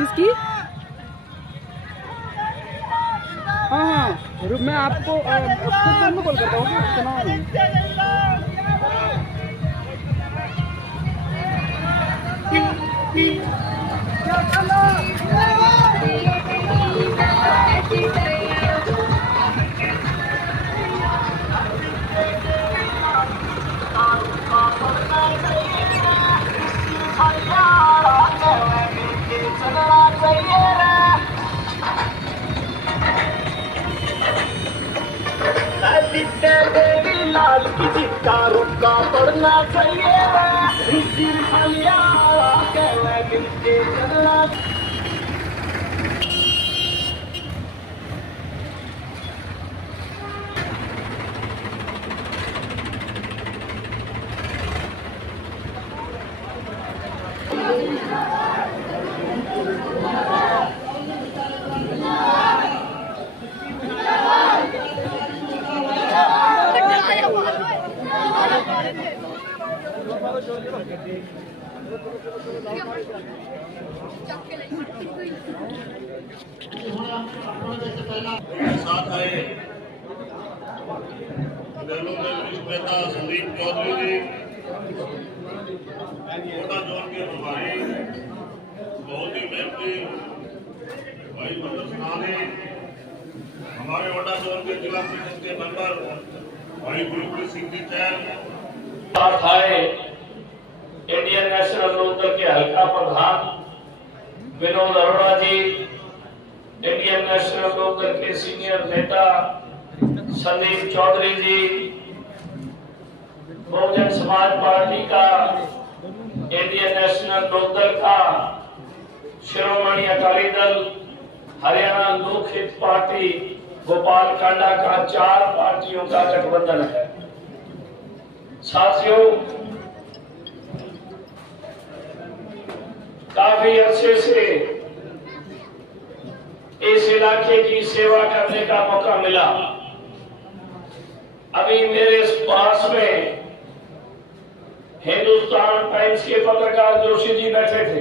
किसकी? हाँ हाँ, मैं आपको खुद कॉल करता हूँ, सुनाओ लाल किसी का रुका पड़ना चाहिए चलना। साथ आए नेता संदीप चौधरी जी, कोटा जोन के प्रभारी, बहुत ही मेहनती भाई मतलब थाने, हमारे वोटा जोन के जिला परिषद के मेंबर भाई गुरप्रीत सिंह जी चैन, साथ आए इंडियन नेशनल लोकदल के हल्का प्रधान विनोद अरोड़ा जी, इंडियन नेशनल लोकदल के सीनियर नेता संदीप चौधरी जी, बहुजन समाज पार्टी का इंडियन नेशनल लोकदल का शिरोमणि अकाली दल हरियाणा लोकहित पार्टी गोपाल कांडा का 4 पार्टियों का गठबंधन है। साथियों, काफी अरसे से इस इलाके की सेवा करने का मौका मिला। अभी मेरे पास में हिंदुस्तान टाइम्स के पत्रकार जोशी जी बैठे थे।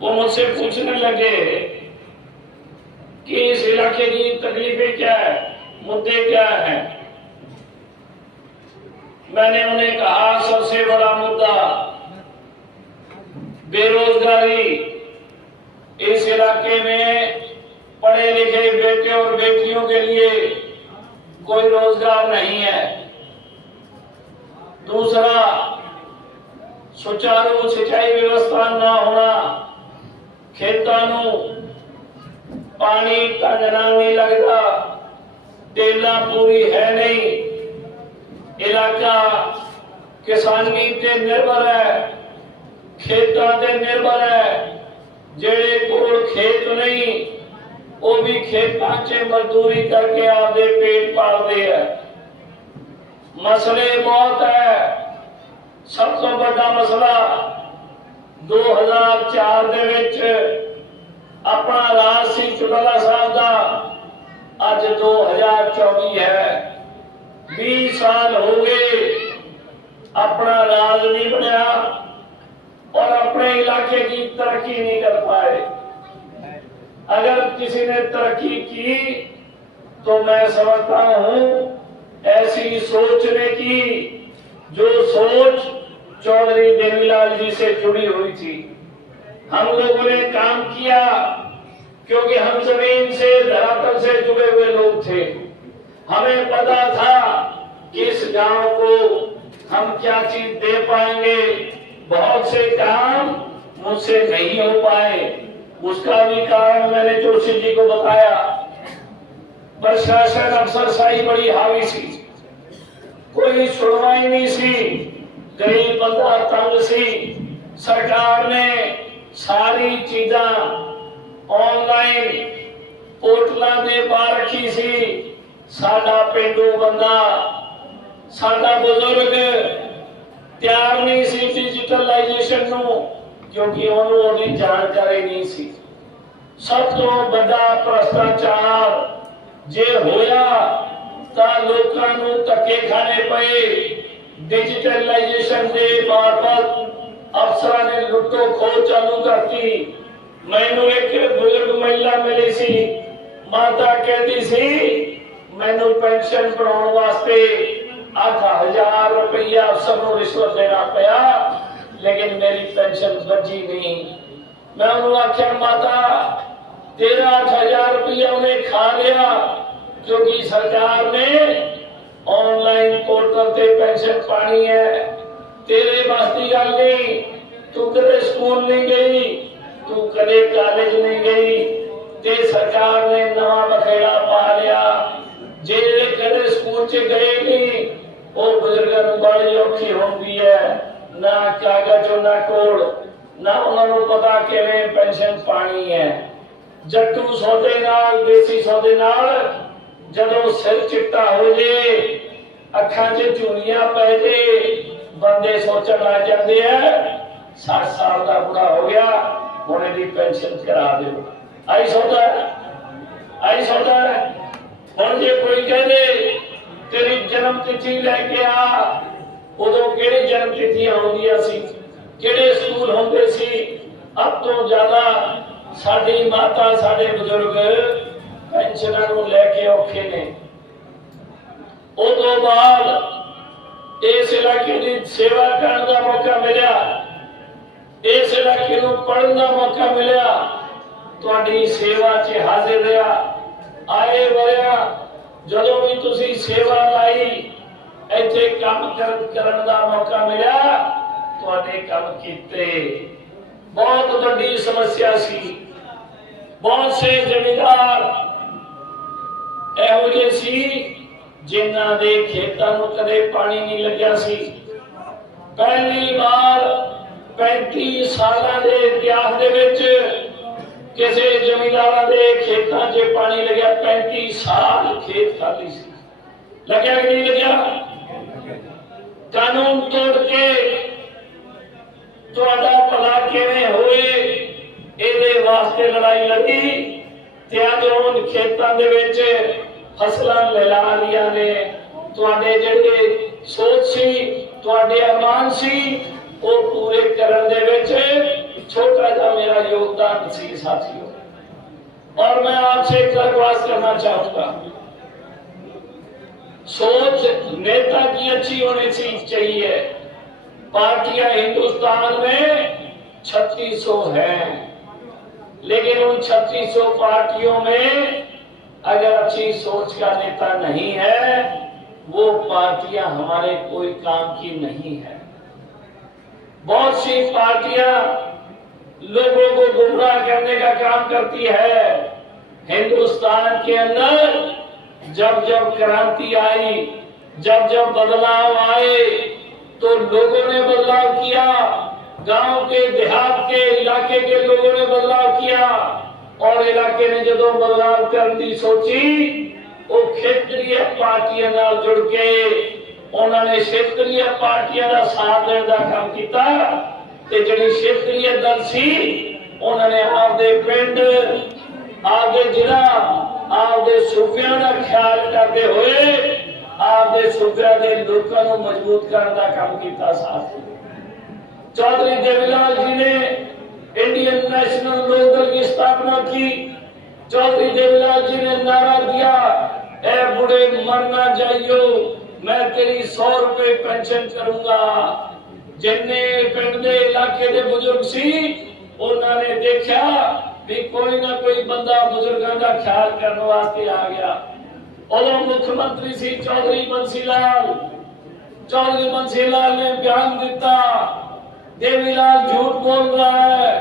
वो मुझसे पूछने लगे कि इस इलाके की तकलीफें क्या है, मुद्दे क्या हैं। मैंने उन्हें कहा सबसे बड़ा मुद्दा बेरोजगारी। इस इलाके में पढ़े लिखे बेटे और बेटियों के लिए कोई रोजगार नहीं है। दूसरा, सुचारू सिंचाई व्यवस्था न होना, खेतों में पानी ढंग नाल नहीं लगता, टेला पूरी है नहीं, इलाका किसानी ते निर्भर है, खेतों ते निर्भर है। जेड़े कोल खेत नहीं वो भी खेतों च मजदूरी करके आपके पेट पालते हैं। मसले बहुत है। सब तो बड़ा मसला 2004 दे विच अपना राज सी चौटाला साहब का, अज 2024 है, 20 साल हो गए अपना राज नहीं बनया और अपने इलाके की तरक्की नहीं कर पाए। अगर किसी ने तरक्की की तो मैं समझता हूं ऐसी सोचने की जो सोच चौधरी देवीलाल जी से जुड़ी हुई थी। हम लोगों ने काम किया क्योंकि हम जमीन से धरातल से जुड़े हुए लोग थे। हमें पता था कि इस गांव को हम क्या चीज दे पाएंगे। बहुत से काम मुझसे नहीं हो पाए, उसका भी कारण मैंने जोशी जी को बताया। प्रशासन अफसरशाही बड़ी हावी सी, कोई सुनवाई नहीं सी, गरीब बंदा तंग सी। सरकार ने सारी चीजा ऑनलाइन पोर्टलों ने पा रखी सी। साडा पेंडू बंदा, साडा बुजुर्ग तैयार नहीं सी डिजिटलाइजेशन नूं, क्योंकि उन्होंने जानकारी नहीं सी। सब तो बड़ा भ्रष्टाचार जे होया ता लोकां नूं धक्के खाने पे। डिजिटलाइजेशन के मार्फत अफसरां ने लुट्टो खो चालू करती। मैनू एक बुजुर्ग महिला मिली सी, माता कहती सी मैनू पेंशन बनाने वास्ते 8,000 रुपया अफसर को रिश्वत देना पाया, लेकिन मेरी पेंशन बची नहीं। मैं उन्होंने आख्या माता तेरा 8,000 रुपया उन्हें खा लिया, क्योंकि सरकार ने ऑनलाइन पोर्टल पे पेंशन पानी है। तेरे बस की गल नहीं, तू कदे स्कूल नहीं गई, तू कदे कॉलेज नहीं गई, ते सरकार ने नवा बखेड़ा पा लिया। जेड़े कदे स्कूल च गए नहीं, वो बुजुर्गों बड़ी औखी होंगी है, ना कागज ना कोड, ना उन्होंने पता किवें पेंशन पानी है। जट्टू सौदे नाल देसी सौदे नाल जदों सिर चिट्टा हो जाए, अखां च झुनियां पै जाए, बंदे सोचण लग जाते हैं 60 साल का बुढ़ा हो गया, हुण इहदी पेंशन करा दो। आई सौदा आई सौदा। हुण जे कोई कहदे तेरी जन्म तिथि लैके आ, उदों किहड़ी जन्म तिथि आउंदियां सी, किहड़े स्कूल होंदे सी। अब तो ज्यादा साडी माता साडे बुजुर्ग पेंशनां नूं लैके औखे ने। उदों बाद इस इलाके की सेवा करने का मौका मिला, इस इलाके को पढ़ने का मौका मिला, तुहाडी सेवा च हाजिर रहा। आए वरिया जदों भी तुसी सेवा लाई, इत्थे काम करन दा मौका मिला, तुहाडे काम कीते। बहुत बड़ी समस्या सी, बहुत से जमींदार इहो जिहे सी जिन्हां दे खेतां नूं कदे पानी नहीं लग्या सी। पहली बार 35 सालां दे इतिहास दे विच किसी जमींदार दे खेतां च पानी लग्या। 35 साल खेत खाली सी, लग्या कि नहीं लग्या? कानून तोड़ के तुहाडा भला किवें होए, इहदे वास्ते लड़ाई लड़ी, ते अज हुण खेतां दे विच फसलां लैला रहीआं ने। तुहाडे जिहड़े सोच सी, तुहाडे अरमान सी, वो पूरे करन दे विच छोटा सा मेरा योगदान सी साथियों। और मैं आपसे एक दरख्वास्त करना चाहूंगा, सोच नेता की अच्छी होनी चाहिए। पार्टियां हिंदुस्तान में 3600 हैं, लेकिन उन 3600 पार्टियों में अगर अच्छी सोच का नेता नहीं है, वो पार्टियां हमारे कोई काम की नहीं है। बहुत सी पार्टियां लोगों को गुमराह करने का काम करती है। हिंदुस्तान के अंदर जब जब क्रांति आई, जब जब बदलाव आए, तो लोगों ने बदलाव किया, गांव के देहात के इलाके के लोगों ने बदलाव किया, और इलाके ने जो बदलाव करने की सोची, वो क्षेत्रीय पार्टियां नाल जुड़ के उन्होंने क्षेत्रीय पार्टियां का साथ देने का काम किया। ते जिहड़ी क्षेत्रीय दल सी, उन्होंने आपदे पिंड, आपदे जिला, आपदे सूबियां का ख्याल करते हुए आपदे सूबियां के लोगों को मजबूत करने का काम किया। साथ चौधरी देवीलाल जी ने इंडियन नेशनल लोक दल की स्थापना की। चौधरी देवीलाल जी ने नारा दिया, ए बुढ़े मरना जाइयो, मैं तेरी 100 रुपए पेंशन करूंगा। जिन्ने पिंड दे इलाके दे बुजुर्ग सी, उन्होंने देखा भी कोई ना कोई बंदा बुजुर्गों का ख्याल करने वास्ते आ गया। उदों मुख्यमंत्री सी चौधरी बंसी लाल। चौधरी बंसी लाल ने बयान दिता, देवीलाल झूठ बोल रहा है,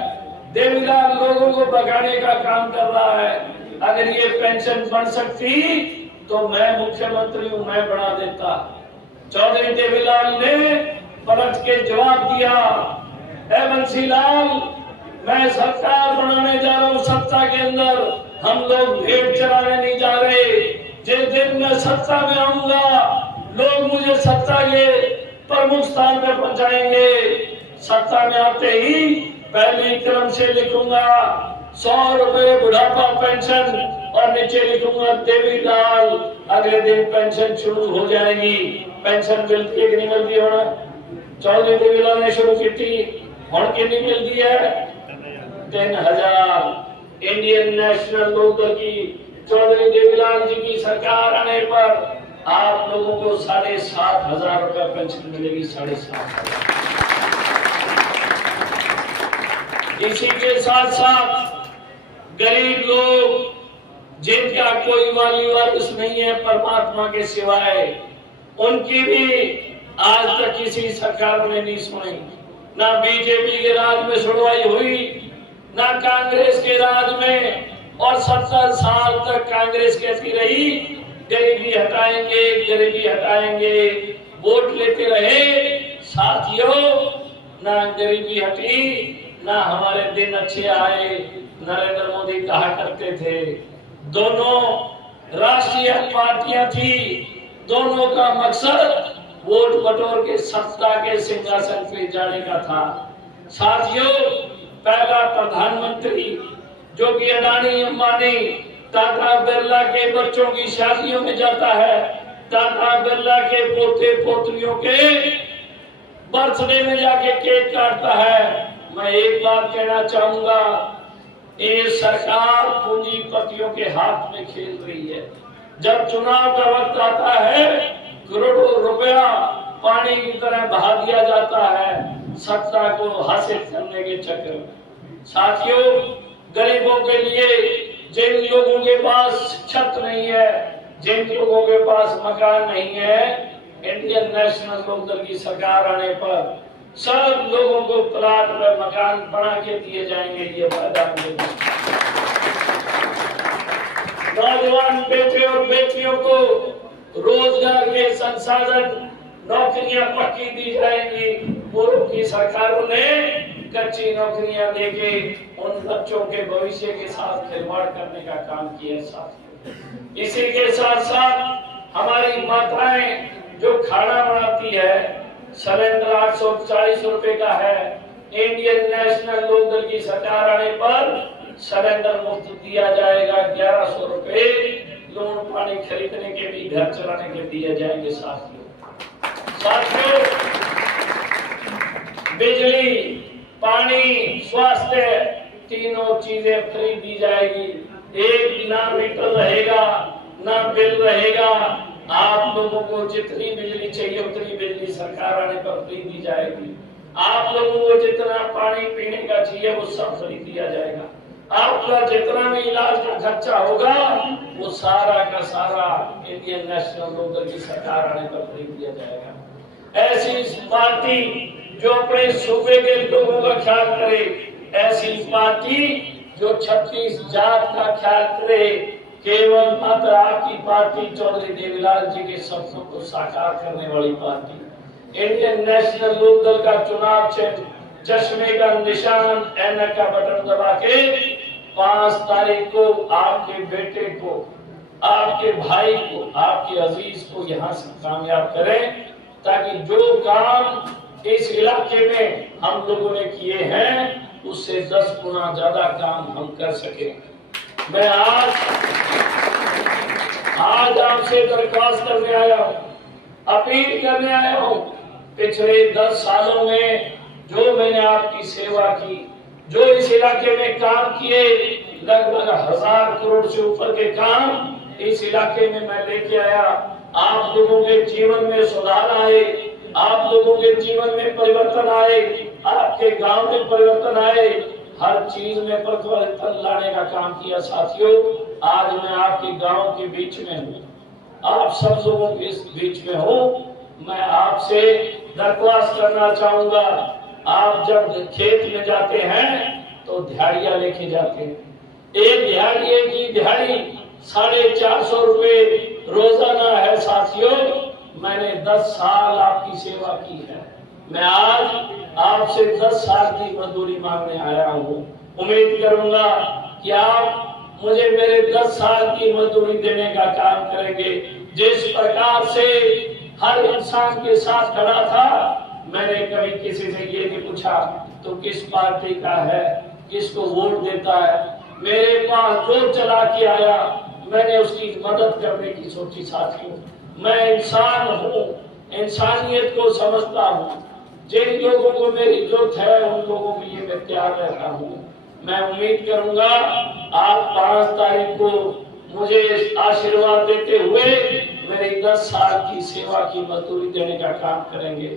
देवीलाल लोगों को भगाने का काम कर रहा है। अगर ये पेंशन बन सकती तो मैं मुख्यमंत्री हूं, मैं बना देता। चौधरी देवीलाल ने पलट के जवाब दिया, ए बंसीलाल, मैं सरकार बनाने जा रहा हूं, सत्ता के अंदर हम लोग भेड़ चराने नहीं जा रहे। जिस दिन मैं सत्ता में आऊंगा, लोग मुझे सत्ता के प्रमुख स्थान पर पहुंचाएंगे। सत्ता में आते ही पहले क्रम से लिखूंगा 100 रुपए बुढ़ापा पेंशन, और नीचे लिखूंगा देवीलाल। अगले दिन पेंशन शुरू हो जाएगी। पेंशन मिलती है कि नहीं मिलती? होना चौधरी देवीलाल ने शुरू की थी, हुण कितनी मिलती है? 3000, इंडियन नेशनल लोकदल की चौधरी देवीलाल जी की सरकार आने पर आप लोगों को 7,500 रुपया पेंशन मिलेगी। 7,500। इसी के साथ साथ गरीब लोग जिनका कोई वाली वारिस नहीं है परमात्मा के सिवाय, उनकी भी आज तक किसी सरकार ने नहीं सुनी। ना बीजेपी के राज में सुनवाई हुई, ना कांग्रेस के राज में, और 70 साल तक कांग्रेस कहती रही गरीबी हटाएंगे, गरीबी हटाएंगे, वोट लेते रहे। साथियों, ना गरीबी हटी, ना हमारे दिन अच्छे आए। नरेंद्र मोदी कहा करते थे, दोनों राष्ट्रीय पार्टियां थी, दोनों का मकसद वोट बटोर के सत्ता के सिंहासन पे जाने का था। साथियों, पहला प्रधानमंत्री जो कि अडानी, अंबानी, टाटा बिरला के बच्चों की शादियों में जाता है, टाटा बिरला के पोते पोतियों के बर्थडे में जाके केक काटता है। मैं एक बात कहना चाहूंगा, ये सरकार पूंजीपतियों के हाथ में खेल रही है। जब चुनाव का वक्त आता है, करोड़ों रुपया पानी की तरह बहा दिया जाता है सत्ता को हासिल करने के चक्कर में। साथियों, गरीबों के लिए, जिन लोगों के पास छत नहीं है, जिन लोगों के पास मकान नहीं है, इंडियन नेशनल लोकदल की सरकार आने पर सब लोगों को प्लाट में मकान बना के दिए जाएंगे। ये वादा नौजवान बेटे और बेटियों को रोजगार के संसाधन, नौकरियां पक्की दी जाएंगी। पूर्व की सरकारों ने कच्ची नौकरियां देके उन बच्चों के भविष्य के साथ खिलवाड़ करने का काम किया। साथ इसी के साथ साथ हमारी माताएं जो खाना बनाती है, सिलेंडर 840 रुपए का है। इंडियन नेशनल लोकदल की सरकार आने पर सिलेंडर मुफ्त दिया जाएगा। 1100 रुपए लोन पानी खरीदने के भी, घर चलाने के दिए जाएंगे। साथियों, बिजली, पानी, स्वास्थ्य, तीनों चीजें फ्री दी जाएगी। एक ना मीटर रहेगा, ना बिल रहेगा। आप लोगों को जितनी बिजली चाहिए उतनी बिजली सरकार आने पर फ्री दी जाएगी। आप लोगों को जितना पानी पीने का चाहिए वो सब फ्री दिया जाएगा। आपका जितना भी इलाज का खर्चा होगा वो सारा का सारा इंडियन नेशनल लोकदल की सरकार आने पर फ्री दिया जाएगा। ऐसी पार्टी जो अपने सूबे के लोगों का ख्याल करे, ऐसी पार्टी जो 36 जात का ख्याल करे, केवल मात्र आपकी पार्टी चौधरी देवीलाल जी के सपनों को साकार करने वाली पार्टी। इंडियन नेशनल लोकदल का चुनाव चिन्ह चश्मे का निशान, ऐनक का बटन दबा के 5 तारीख को आपके बेटे को, आपके भाई को, आपके अजीज को यहाँ से कामयाब करें, ताकि जो काम इस इलाके में हम लोगों ने किए हैं उससे 10 गुना ज्यादा काम हम कर सके। मैं आज आपसे दरख्वास्त करने आया हूँ, अपील करने आया हूँ। पिछले 10 सालों में जो मैंने आपकी सेवा की, जो इस इलाके में काम किए, लगभग 1000 करोड़ से ऊपर के काम इस इलाके में मैं लेके आया। आप लोगों के जीवन में सुधार आए, आप लोगों के जीवन में परिवर्तन आए, आपके गांव में परिवर्तन आए, हर चीज में परिवर्तन लाने का काम किया। साथियों, आज मैं आपके गांव के बीच में हूँ, आप सब लोगों के बीच में हूँ। मैं आपसे दरख्वास्त करना चाहूंगा, आप जब खेत में जाते हैं तो दिहाड़ियां लेके जाते हैं। एक दिहाड़ी, एक ही दिहाड़ी 450 रुपए रोजाना है। साथियों, मैंने 10 साल आपकी सेवा की है। मैं आज आपसे 10 साल की मजदूरी मांगने आया हूँ। उम्मीद करूंगा कि आप मुझे मेरे 10 साल की मजदूरी देने का काम करेंगे। जिस प्रकार से हर इंसान के साथ खड़ा था, मैंने कभी किसी से ये नहीं पूछा तो किस पार्टी का है, किसको वोट देता है। मेरे पास जो चला के आया मैंने उसकी मदद करने की सोची। साथियों, मैं इंसान हूँ, इंसानियत को समझता हूँ। जिन लोगों को मेरी जरूरत है उन लोगों के लिए मैं तैयार रहता हूँ। मैं उम्मीद करूंगा आप 5 तारीख को मुझे आशीर्वाद देते हुए मेरे 10 साल की सेवा की मजदूरी देने का काम करेंगे,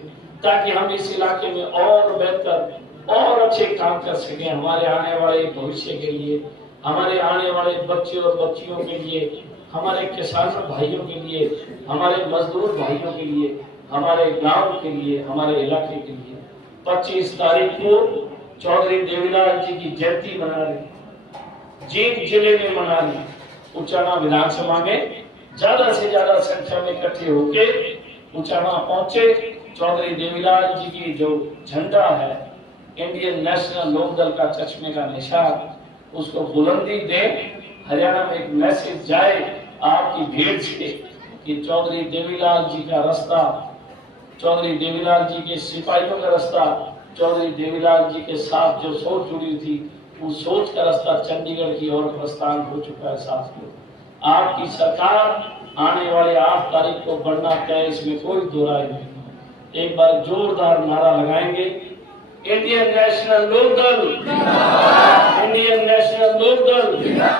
ताकि हम इस इलाके में और बेहतर और अच्छे काम कर सकें, हमारे आने वाले भविष्य के लिए, हमारे आने वाले बच्चे और बच्चियों के लिए, हमारे किसान भाइयों के लिए, हमारे मजदूर भाइयों के लिए, हमारे गांव के लिए, हमारे इलाके के लिए। 25 तारीख को चौधरी देवीलाल जी की जयंती मना रहे, जींद जिले में मना रहे, उचाना विधानसभा में ज्यादा से ज्यादा संख्या में इकट्ठे होके उचाना पहुंचे। चौधरी देवीलाल जी की जो झंडा है, इंडियन नेशनल लोकदल का चश्मे का निशान, उसको बुलंदी दे। हरियाणा में एक मैसेज जाए आपकी भीड़ से कि चौधरी देवीलाल जी का रास्ता, चौधरी देवीलाल जी के सिपाहियों का रास्ता, चौधरी देवीलाल जी के साथ जो सोच जुड़ी थी, उस सोच का रास्ता चंडीगढ़ की ओर प्रस्थान हो चुका है। साथियों, आपकी सरकार आने वाले 8 तारीख को बढ़ना तय, इसमें कोई दो राय नहीं। एक बार जोरदार नारा लगाएंगे, Indian National Lokdal, Indian National Lokdal.